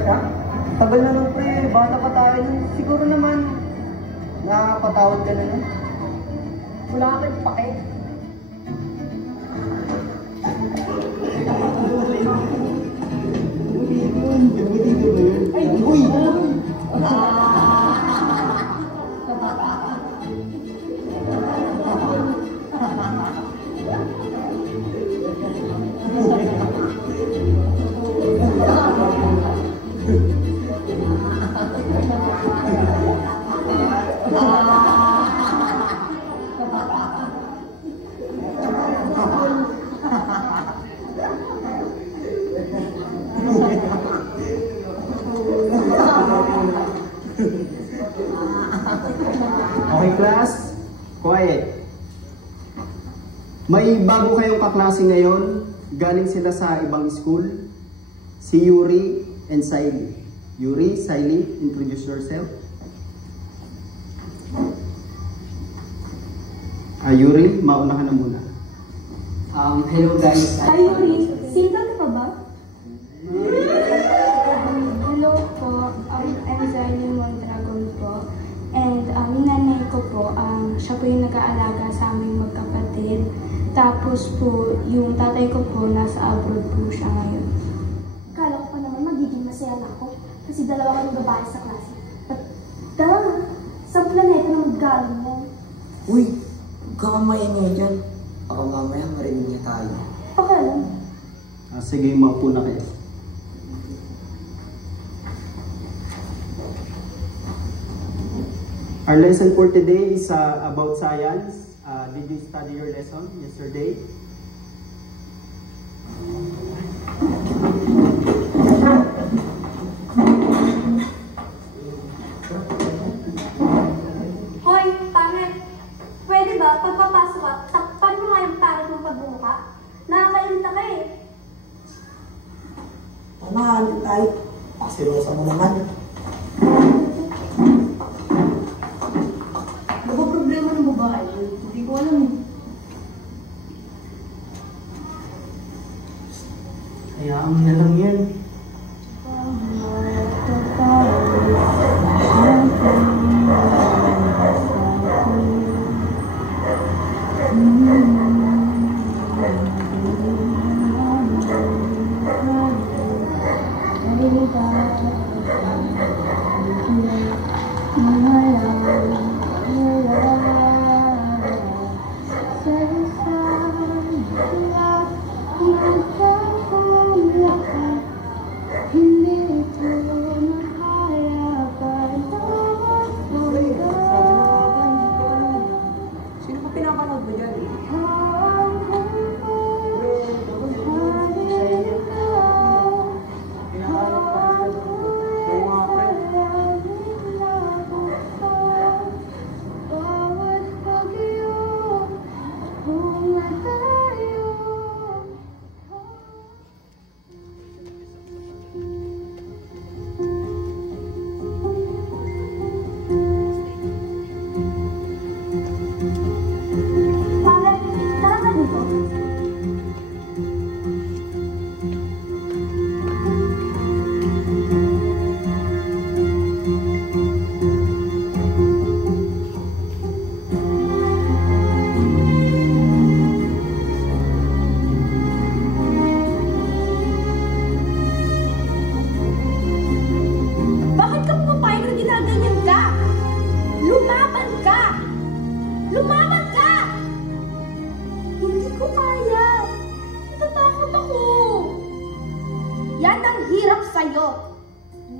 siya? Tagal na nun, pre. Bata pa tayo nun. Siguro naman, nakakapatawad ka na nun. Wala ka pake. Ay, uy! Okay, class? Quiet. May bago kayong kaklase ngayon. Galing sila sa ibang school. Si Yuri and Siley. Yuri, Siley, introduce yourself. Yuri, mauna ka na muna. Hello guys. Hi, Yuri. Single ka ba? Hello po. I'm Zayli Mondragon po. And yung nanay ko po, siya po yung nag-aalaga sa aming magkapatid. Tapos po, yung tatay ko po, nasa abroad po siya ngayon. Kala ko pa naman magiging masaya na ako kasi dalawa kang babae sa klase. At sa planeta ng galing mo. Uy, huwag ka kamaingay dyan. Baka mamaya marinig niya tayo. Pakalam. Sige, maupo na kayo. Our lesson for today is about science. Did you study your lesson yesterday? Hoy, pangit! Pwede ba pagpapasok at takpan mo nga yung pangit mong pagbuka? Nakakailita ka eh. Tamahan tayo. Pasirosa mo naman. Ano ba problema ng babae? Hindi ko alam eh. Hayaan mo na lang yan.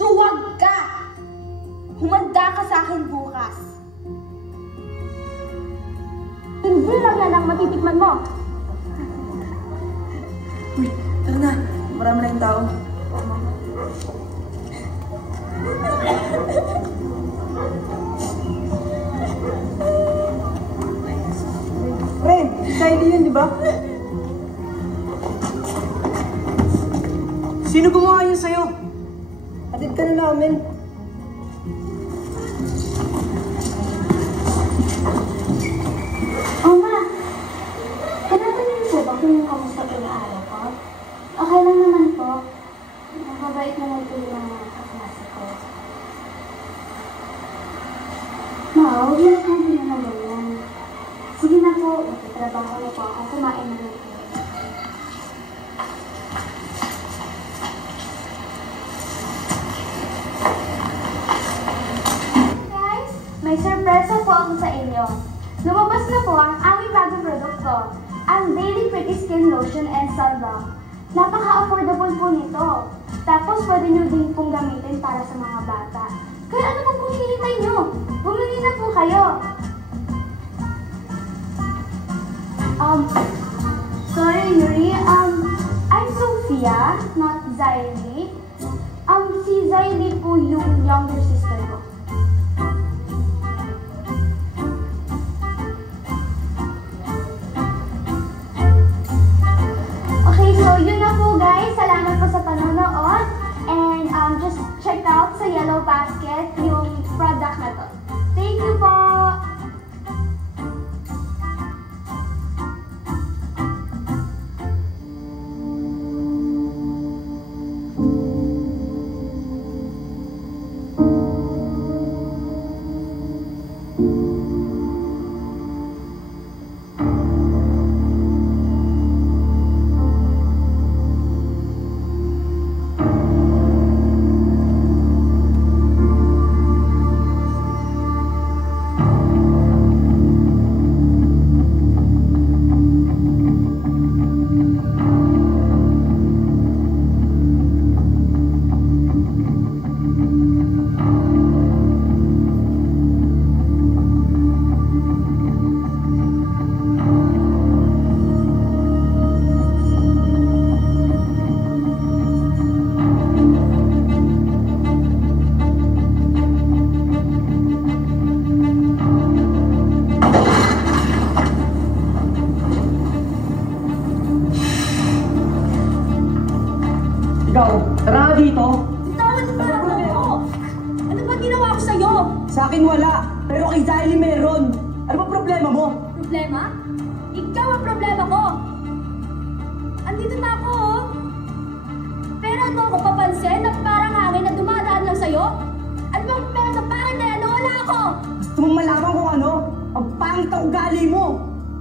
Duwag ka! Humanda ka sa akin bukas. Hindi lang yan ang matitikman mo. Uy, tara na. Marami na yung tao. Pre, Kylie yun, di ba? Sino gumawa yun sa'yo? Atid ka na namin. Ma, tinatanong po ba kung kamusta po na araw ko? Okay lang naman po. Nakabait naman po yung mga kaklase ko. Ma, huwag na po naman yan. Sige na po, magtatrabaho na po ako. Kumain na lang po. Guys, may surpresa po ako sa inyo. Lumabas na po ang aming bagong produkto, ang Daily Pretty Skin Lotion and Sunblock. Napaka-affordable po nito. Tapos pwede nyo din pong gamitin para sa mga bata. Kaya ano pa pong hinihintay nyo? Bumili na po kayo. Sorry Yuri, I'm Sophia, not Zaili. Si Zaili po yung younger sister ko. Okay, so yun na po guys. Salamat po sa panonood. And just check out sa Yellow Basket yung product na to. Thank you po! Ikaw, tara dito. Bitawan mo ba ako? Ano ba ginawa ko sa'yo? Sa akin wala, pero kay Zaili meron. Ano ba problema mo? Problema? Ikaw ang problema ko. Andito na ako, oh. Pero ano ako papansin na parang hangin na dumadaan lang sa'yo? Ano bang problema sa pangit na yan? Wala ako! Gusto mong malaman kung ano? Ang pangit ang ugali mo.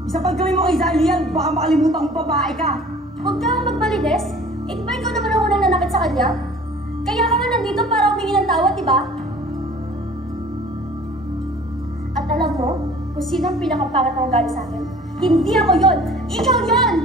Isa pag gawin mo kay Zaili yan, baka makalimutan kong babae ka. Huwag kang magmalides. Ba ikaw naman ang unang nanakit sa kanya? Kaya ka nga nandito para humingi ng tawad, di ba? At alam mo kung sino ang pinakapangit ng ugali sa akin? Hindi ako yon! Ikaw yon!